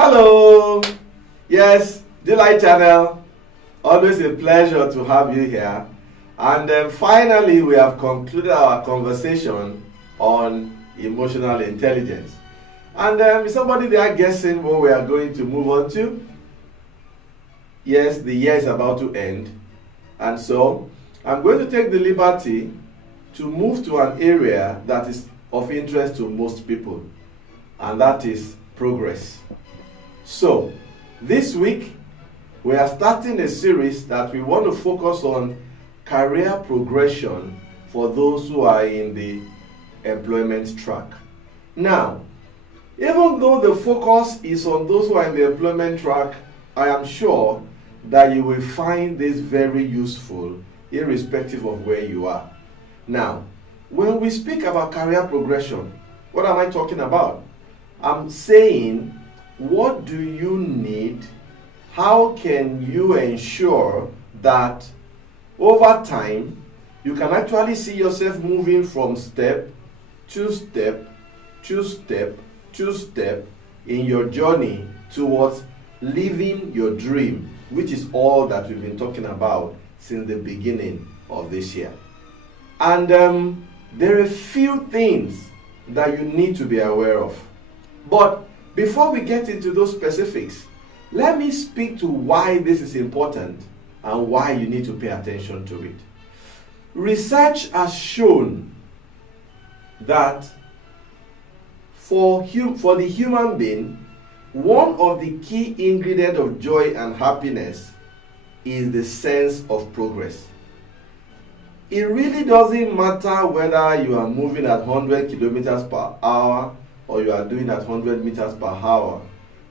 Hello, yes, Delight Channel. Always a pleasure to have you here. And then finally, we have concluded our conversation on emotional intelligence. And is somebody there guessing what we are going to move on to? Yes, the year is about to end. And so, I'm going to take the liberty to move to an area that is of interest to most people. And that is progress. So, this week, we are starting a series that we want to focus on career progression for those who are in the employment track. Now, even though the focus is on those who are in the employment track, I am sure that you will find this very useful, irrespective of where you are. Now, when we speak about career progression, what am I talking about? I'm saying, what do you need? How can you ensure that over time you can actually see yourself moving from step to step to step to step in your journey towards living your dream, which is all that we've been talking about since the beginning of this year. And there are a few things that you need to be aware of. But before we get into those specifics, let me speak to why this is important and why you need to pay attention to it. Research has shown that for the human being, one of the key ingredients of joy and happiness is the sense of progress. It really doesn't matter whether you are moving at 100 kilometers per hour or you are doing at 100 meters per hour.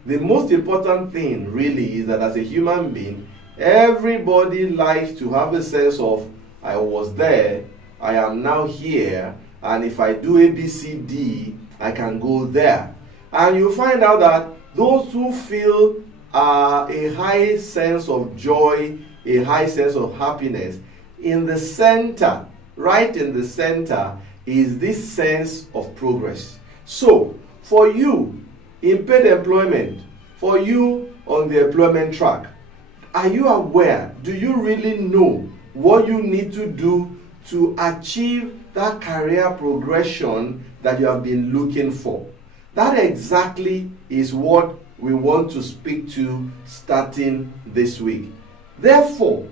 The most important thing really is that as a human being, everybody likes to have a sense of, I was there, I am now here, and if I do A, B, C, D, I can go there. And you find out that those who feel a high sense of joy, a high sense of happiness, in the center, right in the center, is this sense of progress. So, for you in paid employment, for you on the employment track, are you aware? Do you really know what you need to do to achieve that career progression that you have been looking for? That exactly is what we want to speak to starting this week. Therefore,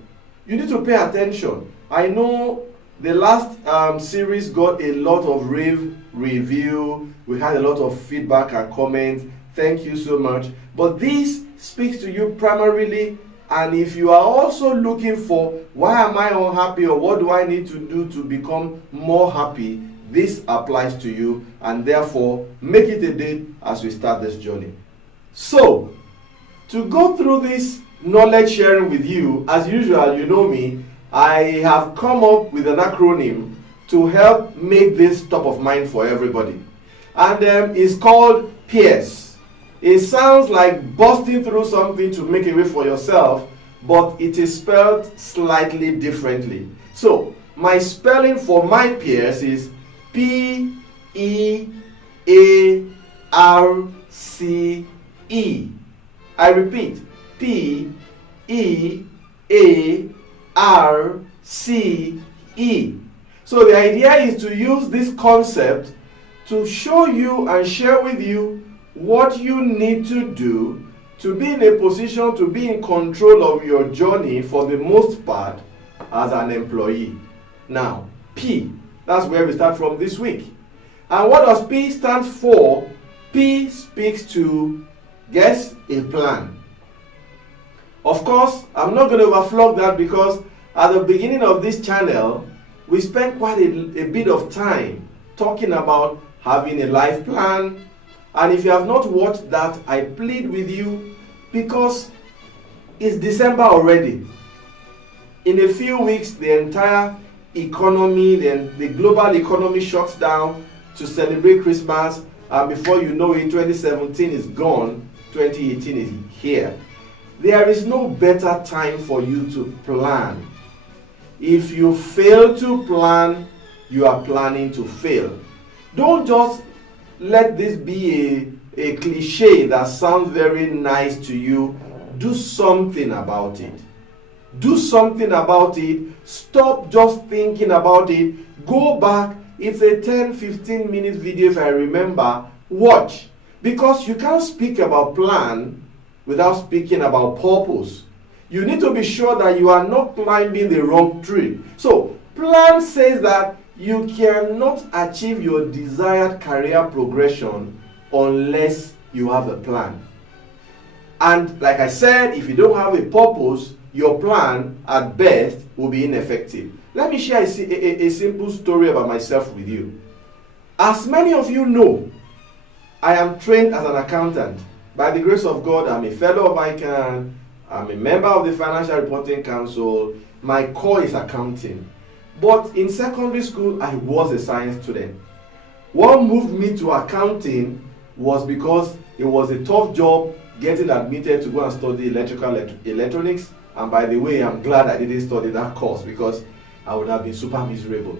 you need to pay attention. I know the last series got a lot of review. We had a lot of feedback and comments. Thank you so much. But this speaks to you primarily. And if you are also looking for why am I unhappy or what do I need to do to become more happy, this applies to you. And therefore, make it a date as we start this journey. So, to go through this knowledge sharing with you, as usual, you know me, I have come up with an acronym to help make this top of mind for everybody. And it's called PEARS. It sounds like busting through something to make a way for yourself, but it is spelled slightly differently. So, my spelling for my PEARS is P-E-A-R-C-E. I repeat, P-E-A-R-C-E. So the idea is to use this concept to show you and share with you what you need to do to be in a position to be in control of your journey for the most part as an employee. Now, P, that's where we start from this week. And what does P stand for? P speaks to, guess, a plan. Of course, I'm not going to overflog that because at the beginning of this channel, we spent quite a bit of time talking about having a life plan. And if you have not watched that, I plead with you because it's December already. In a few weeks, the entire economy, the global economy shuts down to celebrate Christmas. And before you know it, 2017 is gone, 2018 is here. There is no better time for you to plan. If you fail to plan, you are planning to fail. Don't just let this be a cliche that sounds very nice to you, do something about it. Do something about it. Stop just thinking about it. Go back. It's a 10-15 minute video if I remember. Watch. Because you can't speak about plan without speaking about purpose. You need to be sure that you are not climbing the wrong tree. So, plan says that you cannot achieve your desired career progression unless you have a plan. And like I said, if you don't have a purpose, your plan at best will be ineffective. Let me share a simple story about myself with you. As many of you know, I am trained as an accountant. By the grace of God, I'm a fellow of ICANN. I'm a member of the Financial Reporting Council. My core is accounting. But in secondary school, I was a science student. What moved me to accounting was because it was a tough job getting admitted to go and study electronics. And by the way, I'm glad I didn't study that course because I would have been super miserable.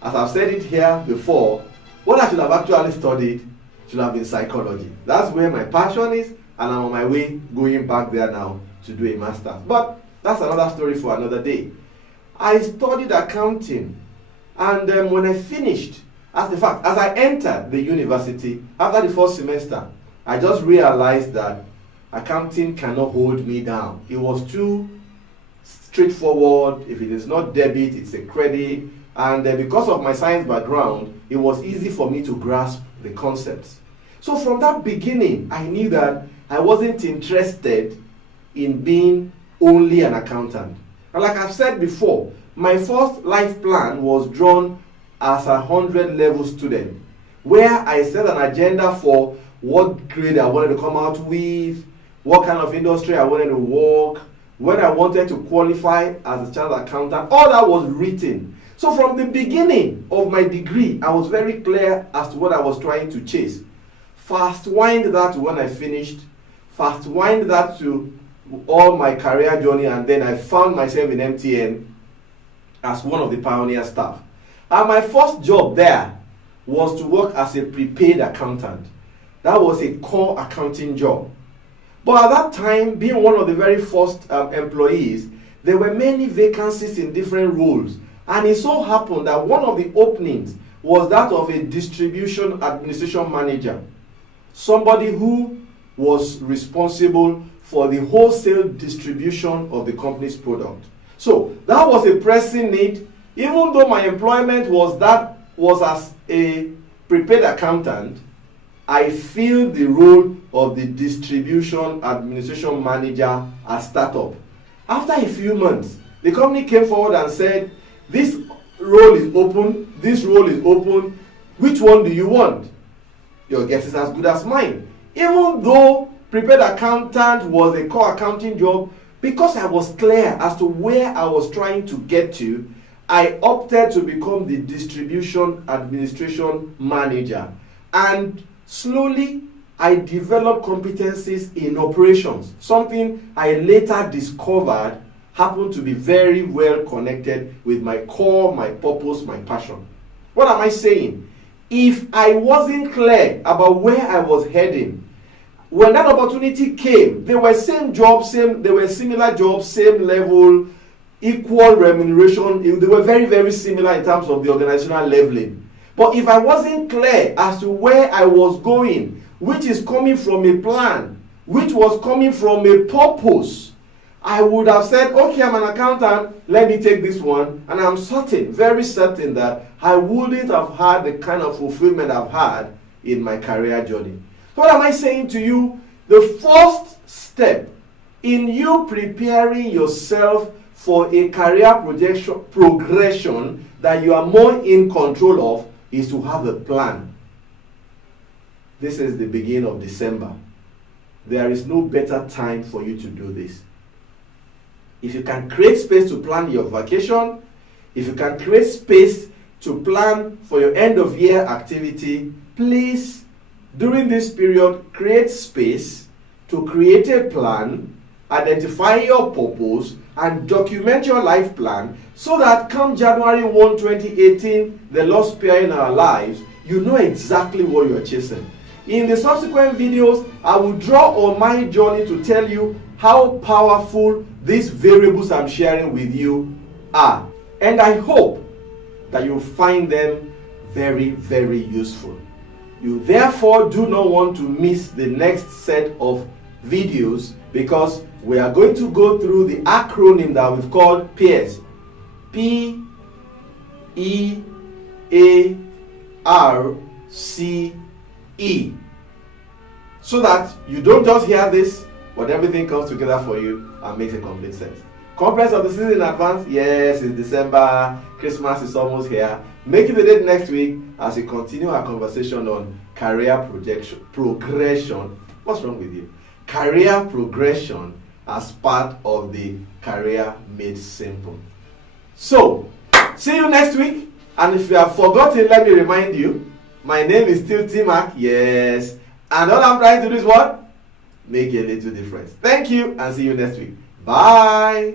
As I've said it here before, what I should have actually studied should have been psychology. That's where my passion is, and I'm on my way going back there now to do a master's. But that's another story for another day. I studied accounting, and when I finished, as I entered the university after the first semester, I just realized that accounting cannot hold me down. It was too straightforward. If it is not debit, it's a credit. And because of my science background, it was easy for me to grasp the concepts. So from that beginning, I knew that I wasn't interested in being only an accountant. And like I've said before, my first life plan was drawn as a 100-level student, where I set an agenda for what grade I wanted to come out with, what kind of industry I wanted to work, when I wanted to qualify as a chartered accountant. All that was written. So from the beginning of my degree, I was very clear as to what I was trying to chase. Fast wind that to when I finished, fast wind that to all my career journey, and then I found myself in MTN as one of the pioneer staff. And my first job there was to work as a prepaid accountant. That was a core accounting job. But at that time, being one of the very first employees, there were many vacancies in different roles. And it so happened that one of the openings was that of a distribution administration manager. Somebody who was responsible for the wholesale distribution of the company's product. So that was a pressing need. Even though my employment was as a prepaid accountant, I filled the role of the distribution administration manager at startup. After a few months, the company came forward and said, this role is open, this role is open, which one do you want? Your guess is as good as mine. Even though prepaid accountant was a core accounting job, because I was clear as to where I was trying to get to, I opted to become the distribution administration manager. And slowly, I developed competencies in operations, something I later discovered happened to be very well connected with my core, my purpose, my passion. What am I saying? If I wasn't clear about where I was heading, when that opportunity came, they were same jobs, they were similar jobs, same level, equal remuneration. They were very, very similar in terms of the organizational leveling. But if I wasn't clear as to where I was going, which is coming from a plan, which was coming from a purpose, I would have said, okay, I'm an accountant, let me take this one. And I'm certain, very certain that I wouldn't have had the kind of fulfillment I've had in my career journey. So what am I saying to you? The first step in you preparing yourself for a career progression that you are more in control of is to have a plan. This is the beginning of December. There is no better time for you to do this. If you can create space to plan your vacation, if you can create space to plan for your end of year activity, please, during this period, create space to create a plan, identify your purpose, and document your life plan so that come January 1, 2018, the Lord's Prayer in our lives, you know exactly what you're chasing. In the subsequent videos, I will draw on my journey to tell you how powerful these variables I'm sharing with you are. And I hope that you find them very, very useful. You therefore do not want to miss the next set of videos, because we are going to go through the acronym that we've called PEARS. P-E-A-R-C-E. So that you don't just hear this, but everything comes together for you and makes a complete sense. Conference of the season in advance? Yes, it's December. Christmas is almost here. Make it the date next week as we continue our conversation on career progression. What's wrong with you? Career progression as part of the Career Made Simple. So, see you next week. And if you have forgotten, let me remind you, my name is still T-Mac. Yes. And all I'm trying to do is what? Make a little difference. Thank you, and see you next week. Bye.